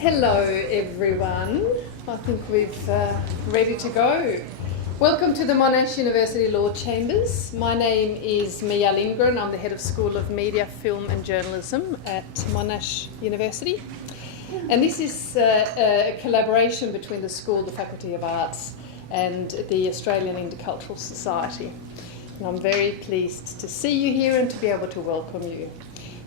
Hello everyone, I think we're ready to go. Welcome to the Monash University Law Chambers. My name is Lindgren. I'm the Head of School of Media, Film and Journalism at Monash University. And this is a collaboration between the school, the Faculty of Arts and the Australian Intercultural Society. And I'm very pleased to see you here and to be able to welcome you.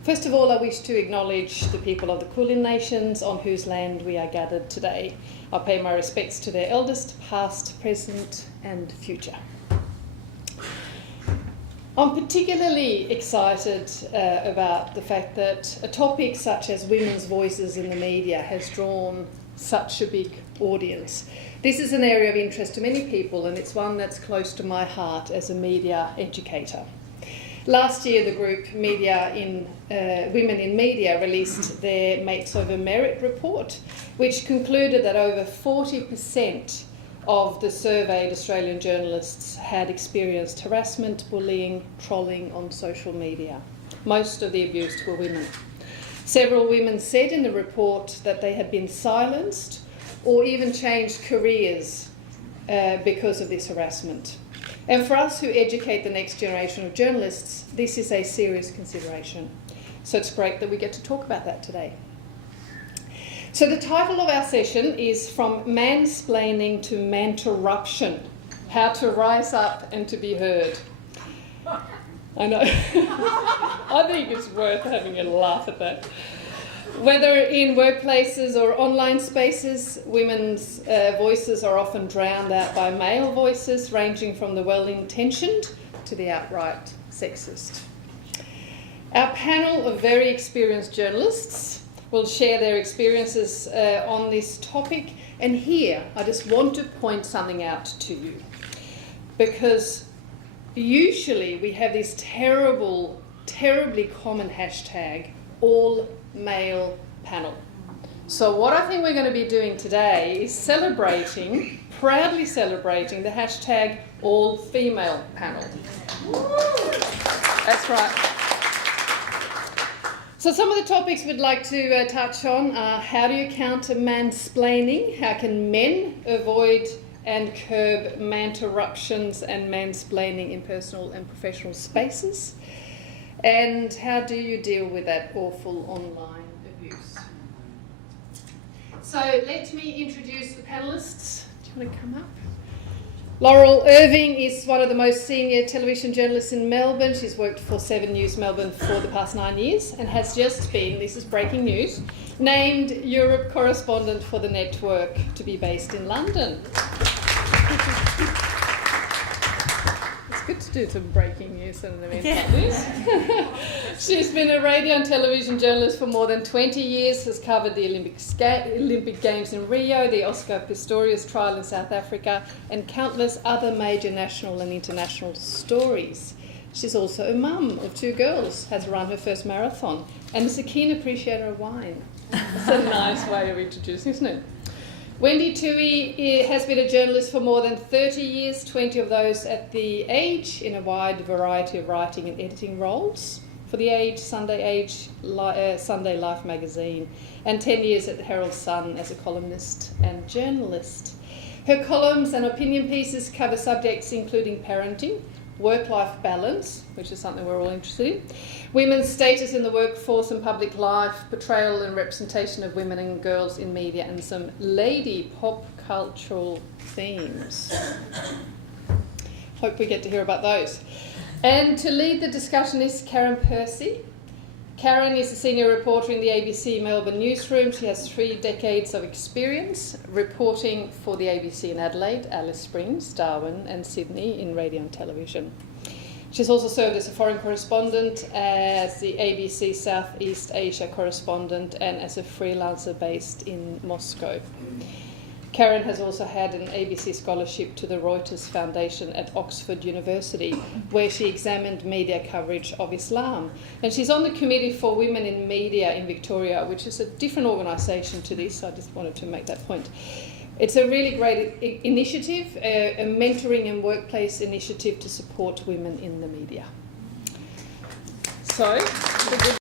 First of all, I wish to acknowledge the people of the Kulin Nations on whose land we are gathered today. I pay my respects to their elders, past, present and future. I'm particularly excited about the fact that a topic such as women's voices in the media has drawn such a big audience. This is an area of interest to many people, and it's one that's close to my heart as a media educator. Last year, the group Women in Media released their Mates Over Merit report, which concluded that over 40% of the surveyed Australian journalists had experienced harassment, bullying, trolling on social media. Most of the abused were women. Several women said in the report that they had been silenced or even changed careers because of this harassment. And for us who educate the next generation of journalists, this is a serious consideration. So it's great that we get to talk about that today. So the title of our session is From Mansplaining to Manterruption, How to Rise Up and to Be Heard. I know. I think it's worth having a laugh at that. Whether in workplaces or online spaces, women's voices are often drowned out by male voices, ranging from the well-intentioned to the outright sexist. Our panel of very experienced journalists will share their experiences on this topic. And here, I just want to point something out to you, because usually we have this terribly common hashtag, all male panel. So what I think we're going to be doing today is proudly celebrating the hashtag all female panel. That's right. So some of the topics we'd like to touch on are: how do you counter mansplaining? How can men avoid and curb manterruptions and mansplaining in personal and professional spaces? And how do you deal with that awful online abuse? So let me introduce the panellists. Do you want to come up? Laurel Irving is one of the most senior television journalists in Melbourne. She's worked for 7 News Melbourne for the past 9 years and has just been, this is breaking news, named Europe correspondent for the network to be based in London. Good to do some breaking news in the meantime. She's been a radio and television journalist for more than 20 years, has covered the Olympic Games in Rio, the Oscar Pistorius trial in South Africa, and countless other major national and international stories. She's also a mum of 2 girls, has run her first marathon, and is a keen appreciator of wine. That's a nice way of introducing, isn't it? Wendy Tuohy has been a journalist for more than 30 years, 20 of those at The Age, in a wide variety of writing and editing roles. For The Age, Sunday Life magazine, and 10 years at the Herald Sun as a columnist and journalist. Her columns and opinion pieces cover subjects including parenting, work-life balance, which is something we're all interested in, women's status in the workforce and public life, portrayal and representation of women and girls in media, and some lady pop cultural themes. Hope we get to hear about those. And to lead the discussion is Karen Percy. Karen is a senior reporter in the ABC Melbourne newsroom. She has 3 decades of experience reporting for the ABC in Adelaide, Alice Springs, Darwin and Sydney in radio and television. She's also served as a foreign correspondent, as the ABC Southeast Asia correspondent, and as a freelancer based in Moscow. Karen has also had an ABC scholarship to the Reuters Foundation at Oxford University, where she examined media coverage of Islam. And she's on the Committee for Women in Media in Victoria, which is a different organisation to this. I just wanted to make that point. It's a really great initiative, a mentoring and workplace initiative to support women in the media. So,